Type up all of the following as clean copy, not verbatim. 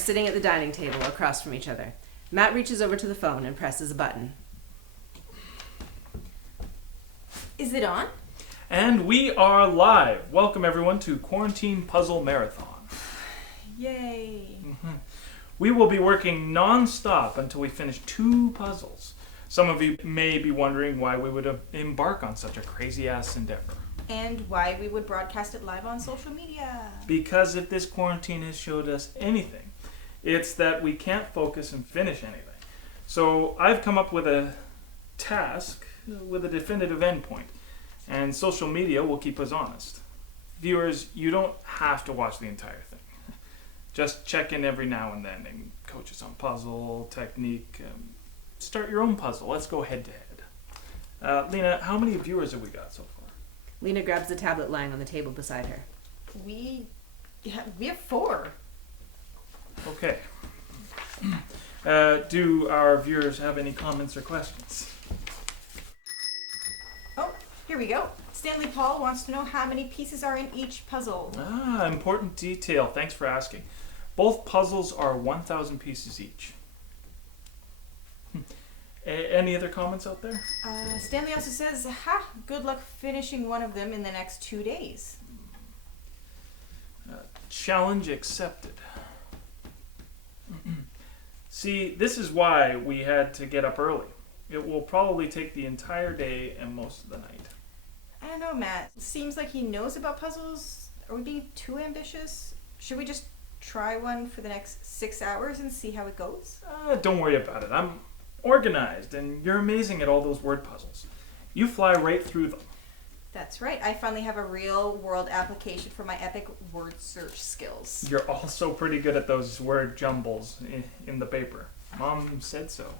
sitting at the dining table across from each other. Matt reaches over to the phone and presses a button. Is it on? And we are live. Welcome everyone to Quarantine Puzzle Marathon. Yay. We will be working non-stop until we finish 2 puzzles. Some of you may be wondering why we would embark on such a crazy-ass endeavor. And why we would broadcast it live on social media. Because if this quarantine has showed us anything, it's that we can't focus and finish anything. So I've come up with a task with a definitive endpoint, and social media will keep us honest. Viewers, you don't have to watch the entire thing. Just check in every now and then and coach us on puzzle, technique. Start your own puzzle. Let's go head to head. Lena, how many viewers have we got so far? Lena grabs the tablet lying on the table beside her. We have 4. Okay. Do our viewers have any comments or questions? Oh, here we go. Stanley Paul wants to know how many pieces are in each puzzle. Important detail. Thanks for asking. Both puzzles are 1,000 pieces each. Any other comments out there? Stanley also says, good luck finishing one of them in the next 2 days. Challenge accepted. See, this is why we had to get up early. It will probably take the entire day and most of the night. I don't know, Matt. Seems like he knows about puzzles. Are we being too ambitious? Should we just try one for the next 6 hours and see how it goes? Don't worry about it. I'm organized, and you're amazing at all those word puzzles. You fly right through them. That's right. I finally have a real-world application for my epic word search skills. You're also pretty good at those word jumbles in the paper. Mom said so.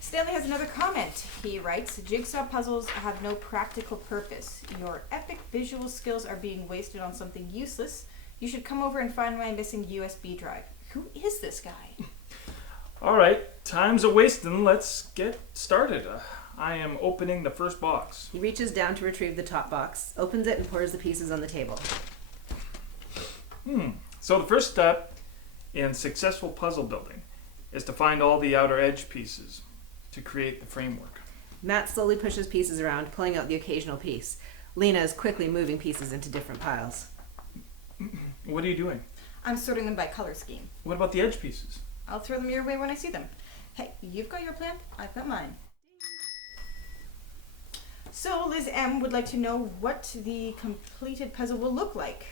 Stanley has another comment. He writes, jigsaw puzzles have no practical purpose. Your epic visual skills are being wasted on something useless. You should come over and find my missing USB drive. Who is this guy? All right, time's a wasting. Let's get started. I am opening the first box. He reaches down to retrieve the top box, opens it, and pours the pieces on the table. So the first step in successful puzzle building is to find all the outer edge pieces to create the framework. Matt slowly pushes pieces around, pulling out the occasional piece. Lena is quickly moving pieces into different piles. What are you doing? I'm sorting them by color scheme. What about the edge pieces? I'll throw them your way when I see them. Hey, you've got your plan, I've got mine. So Liz M would like to know what the completed puzzle will look like.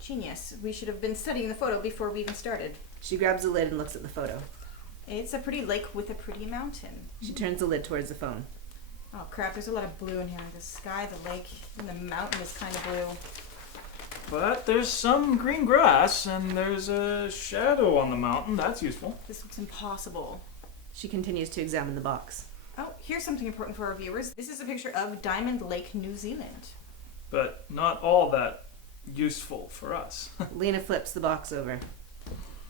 Genius. We should have been studying the photo before we even started. She grabs the lid and looks at the photo. It's a pretty lake with a pretty mountain. She turns the lid towards the phone. Oh crap, there's a lot of blue in here. The sky, the lake, and the mountain is kind of blue. But there's some green grass, and there's a shadow on the mountain. That's useful. This looks impossible. She continues to examine the box. Oh, here's something important for our viewers. This is a picture of Diamond Lake, New Zealand. But not all that useful for us. Lena flips the box over.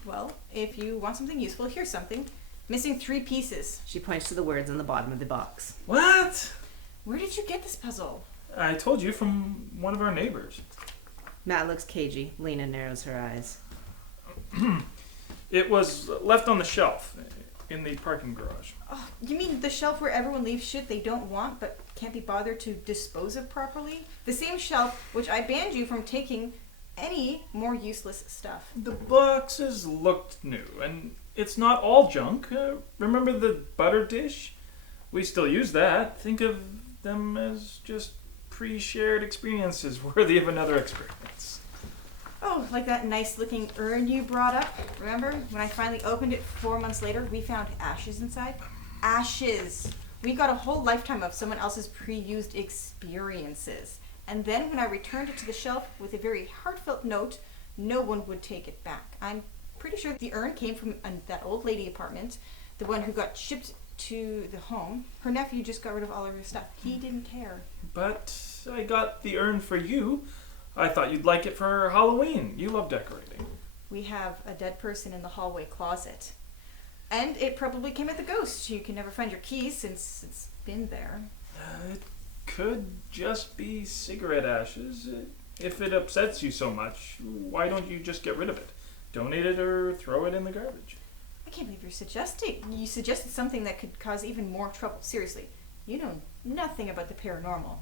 Well, if you want something useful, here's something. Missing 3 pieces. She points to the words on the bottom of the box. What? Where did you get this puzzle? I told you, from one of our neighbors. Matt looks cagey. Lena narrows her eyes. It was left on the shelf in the parking garage. Oh, you mean the shelf where everyone leaves shit they don't want but can't be bothered to dispose of properly? The same shelf which I banned you from taking any more useless stuff. The boxes looked new, and it's not all junk. Remember the butter dish? We still use that. Think of them as just pre-shared experiences worthy of another experience. Oh, like that nice looking urn you brought up. Remember when I finally opened it 4 months later, we found ashes inside? Ashes! We got a whole lifetime of someone else's pre-used experiences. And then when I returned it to the shelf with a very heartfelt note, no one would take it back. I'm pretty sure the urn came from that old lady apartment, the one who got shipped to the home. Her nephew just got rid of all of her stuff. He didn't care. But I got the urn for you. I thought you'd like it for Halloween. You love decorating. We have a dead person in the hallway closet. And it probably came with a ghost. You can never find your keys since it's been there. It could just be cigarette ashes. If it upsets you so much, why don't you just get rid of it? donate it or throw it in the garbage. I can't believe you suggested something that could cause even more trouble. Seriously, you know nothing about the paranormal.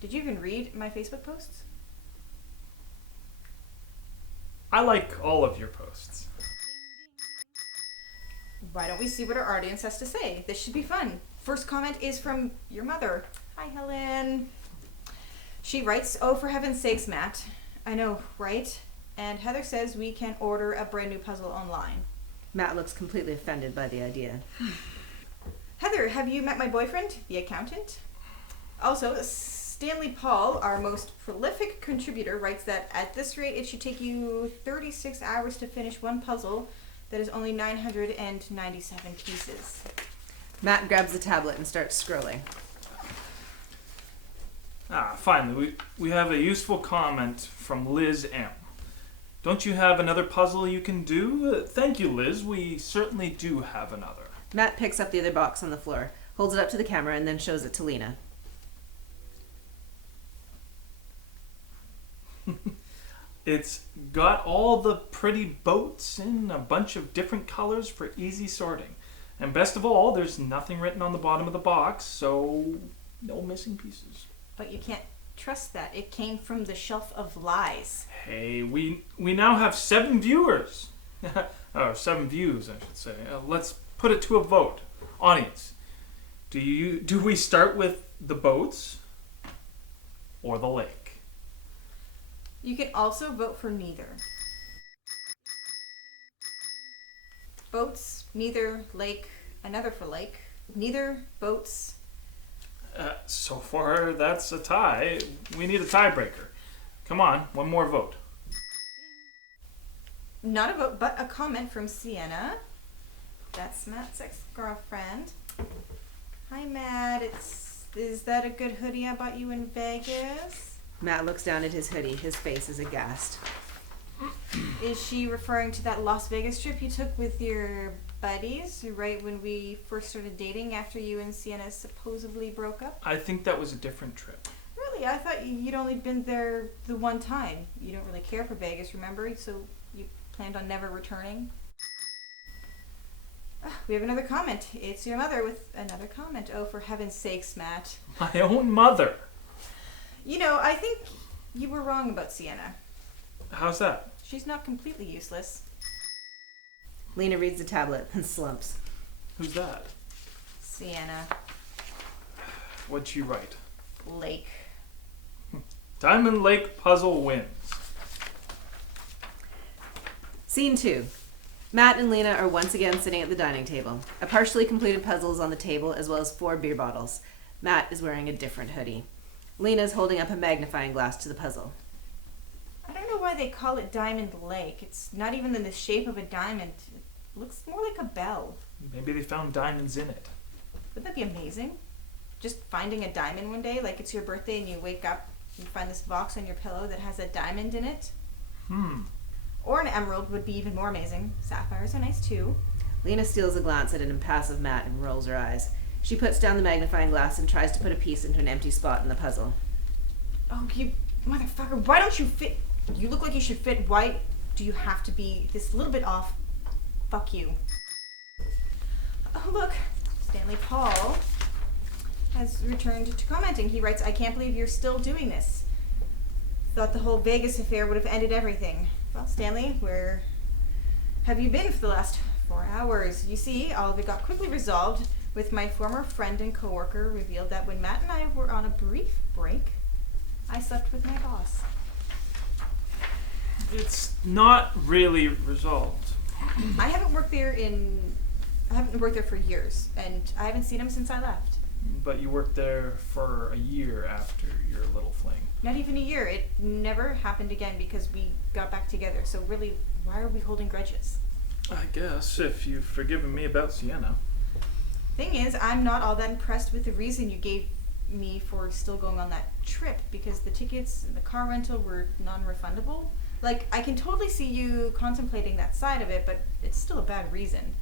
Did you even read my Facebook posts? I like all of your posts. Why don't we see what our audience has to say? This should be fun. First comment is from your mother. Hi, Helen. She writes, "Oh, for heaven's sakes, Matt. I know, right? And Heather says we can order a brand new puzzle online." Matt looks completely offended by the idea. Heather, have you met my boyfriend, the accountant? Also, Stanley Paul, our most prolific contributor, writes that at this rate it should take you 36 hours to finish one puzzle that is only 997 pieces. Matt grabs the tablet and starts scrolling. Finally, we have a useful comment from Liz M. "Don't you have another puzzle you can do?" Thank you, Liz. We certainly do have another. Matt picks up the other box on the floor, holds it up to the camera, and then shows it to Lena. It's got all the pretty boats in a bunch of different colors for easy sorting. And best of all, there's nothing written on the bottom of the box, so no missing pieces. But you can't trust that. It came from the shelf of lies. Hey, we now have 7 viewers. Or 7 views, I should say. Let's put it to a vote. Audience, do we start with the boats or the lake? You can also vote for neither. Boats, neither, lake, another for lake, neither, boats. So far, that's a tie. We need a tiebreaker. Come on, one more vote. Not a vote, but a comment from Sienna. That's Matt's ex-girlfriend. Hi, Matt. Is that a good hoodie I bought you in Vegas? Matt looks down at his hoodie. His face is aghast. Is she referring to that Las Vegas trip you took with your buddies right when we first started dating after you and Sienna supposedly broke up? I think that was a different trip. Really? I thought you'd only been there the one time. You don't really care for Vegas, remember? So you planned on never returning? We have another comment. It's your mother with another comment. Oh, for heaven's sakes, Matt. My own mother. You know, I think you were wrong about Sienna. How's that? She's not completely useless. Lena reads the tablet and slumps. Who's that? Sienna. What'd she write? Lake. Diamond Lake puzzle wins. Scene 2. Matt and Lena are once again sitting at the dining table. A partially completed puzzle is on the table, as well as 4 beer bottles. Matt is wearing a different hoodie. Lena is holding up a magnifying glass to the puzzle. I don't know why they call it Diamond Lake. It's not even in the shape of a diamond. It looks more like a bell. Maybe they found diamonds in it. Wouldn't that be amazing? Just finding a diamond one day, like it's your birthday and you wake up and find this box on your pillow that has a diamond in it. Or an emerald would be even more amazing. Sapphires are nice too. Lena steals a glance at an impassive Matt and rolls her eyes. She puts down the magnifying glass and tries to put a piece into an empty spot in the puzzle. Oh, you motherfucker, why don't you fit? You look like you should fit. Why do you have to be this little bit off? Fuck you. Oh, look. Stanley Paul has returned to commenting. He writes, "I can't believe you're still doing this. Thought the whole Vegas affair would have ended everything." Well, Stanley, where have you been for the last 4 hours? You see, all of it got quickly resolved with my former friend and coworker revealed that when Matt and I were on a brief break, I slept with my boss. It's not really resolved. I haven't worked there for years, and I haven't seen him since I left. But you worked there for a year after your little fling. Not even a year. It never happened again because we got back together. So really, why are we holding grudges? I guess, if you've forgiven me about Sienna. Thing is, I'm not all that impressed with the reason you gave me for still going on that trip, because the tickets and the car rental were non-refundable. Like, I can totally see you contemplating that side of it, but it's still a bad reason.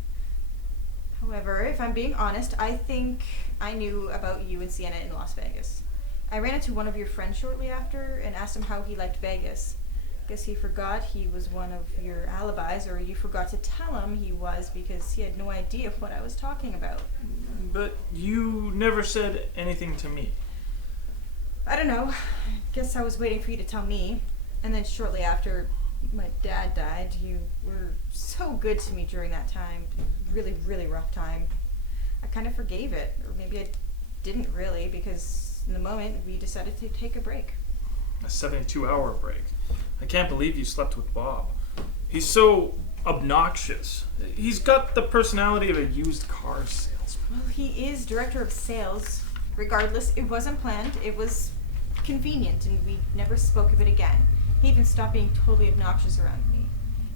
However, if I'm being honest, I think I knew about you and Sienna in Las Vegas. I ran into one of your friends shortly after and asked him how he liked Vegas. Guess he forgot he was one of your alibis, or you forgot to tell him he was because he had no idea what I was talking about. But you never said anything to me. I don't know. Guess I was waiting for you to tell me. And then shortly after my dad died, you were so good to me during that time. Really, really rough time. I kind of forgave it. Or maybe I didn't really, because in the moment we decided to take a break. A 72-hour break. I can't believe you slept with Bob. He's so obnoxious. He's got the personality of a used car salesman. Well, he is director of sales. Regardless, it wasn't planned. It was convenient, and we never spoke of it again. He even stopped being totally obnoxious around me.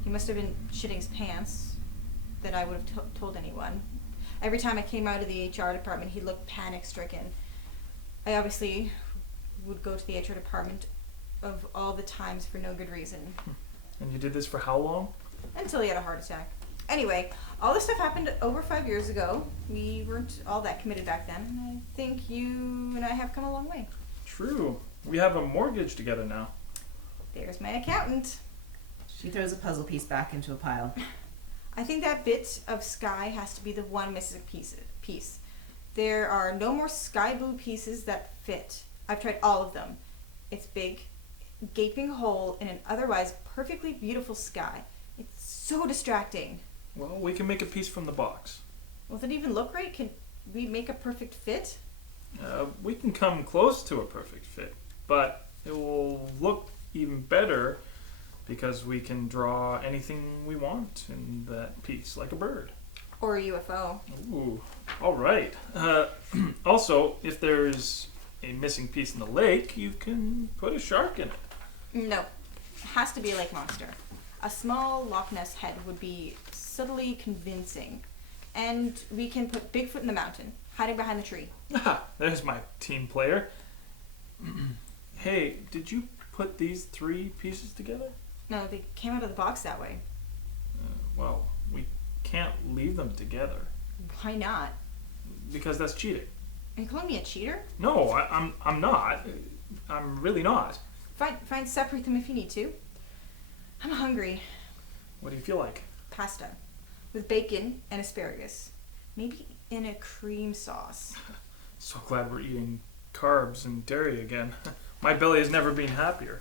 He must have been shitting his pants that I would have told anyone. Every time I came out of the HR department, he looked panic-stricken. I obviously would go to the HR department of all the times for no good reason. And you did this for how long? Until he had a heart attack. Anyway, all this stuff happened over 5 years ago. We weren't all that committed back then. I think you and I have come a long way. True. We have a mortgage together now. There's my accountant. She throws a puzzle piece back into a pile. I think that bit of sky has to be the one missing piece. There are no more sky blue pieces that fit. I've tried all of them. It's big, gaping hole in an otherwise perfectly beautiful sky. It's so distracting. Well, we can make a piece from the box. Will it even look right? Can we make a perfect fit? We can come close to a perfect fit, but it will look even better because we can draw anything we want in that piece, like a bird. Or a UFO. Ooh, all right. Also, if there's a missing piece in the lake, you can put a shark in it. No. It has to be a lake monster. A small Loch Ness head would be subtly convincing. And we can put Bigfoot in the mountain, hiding behind the tree. Ah, there's my team player. Hey, did you put these 3 pieces together? No, they came out of the box that way. Well, we can't leave them together Why not? because that's cheating. Are you calling me a cheater? No, I'm not. I'm really not. Fine, separate them if you need to. I'm hungry. What do you feel like? Pasta. With bacon and asparagus. Maybe in a cream sauce. So glad we're eating carbs and dairy again. My belly has never been happier.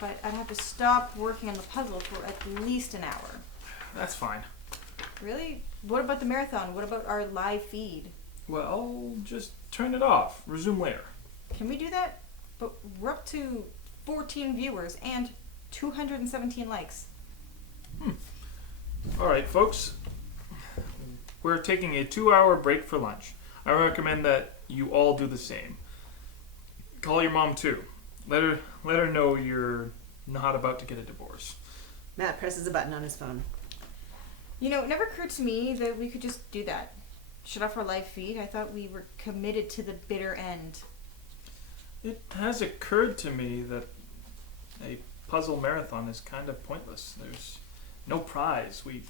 But I'd have to stop working on the puzzle for at least an hour. That's fine. Really? What about the marathon? What about our live feed? Well, just turn it off. Resume later. Can we do that? But we're up to 14 viewers and 217 likes. All right, folks. We're taking a 2-hour break for lunch. I recommend that you all do the same. Call your mom too. Let her know you're not about to get a divorce. Matt presses a button on his phone. You know, it never occurred to me that we could just do that. Shut off our live feed. I thought we were committed to the bitter end. It has occurred to me that a puzzle marathon is kind of pointless. There's no prize. We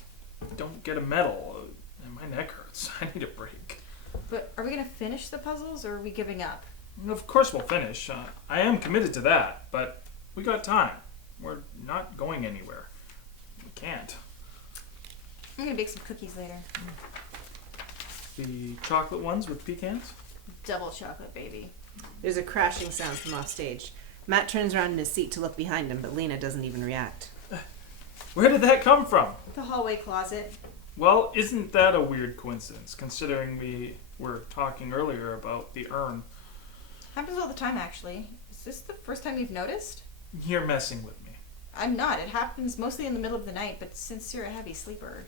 don't get a medal. And my neck hurts. I need a break. But are we going to finish the puzzles or are we giving up? Of course we'll finish. I am committed to that, but we got time. We're not going anywhere. We can't. I'm going to bake some cookies later. The chocolate ones with pecans? Double chocolate, baby. There's a crashing sound from off stage. Matt turns around in his seat to look behind him, but Lena doesn't even react. Where did that come from? The hallway closet. Well, isn't that a weird coincidence, considering we were talking earlier about the urn? Happens all the time, actually. Is this the first time you've noticed? You're messing with me. I'm not. It happens mostly in the middle of the night, but since you're a heavy sleeper.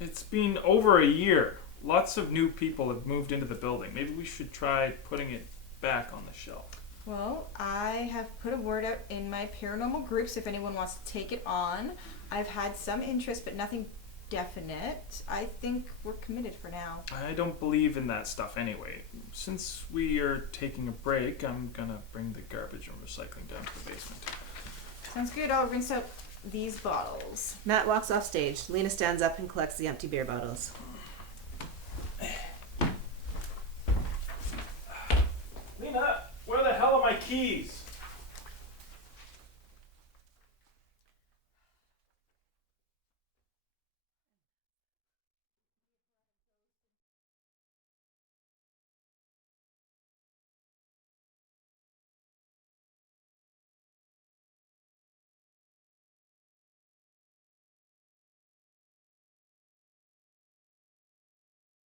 It's been over a year. Lots of new people have moved into the building. Maybe we should try putting it back on the shelf. Well, I have put a word out in my paranormal groups if anyone wants to take it on. I've had some interest, but nothing definite. I think we're committed for now. I don't believe in that stuff anyway. Since we are taking a break, I'm gonna bring the garbage and recycling down to the basement. Sounds good. I'll rinse out these bottles. Matt walks off stage. Lena stands up and collects the empty beer bottles. Lena, where the hell are my keys?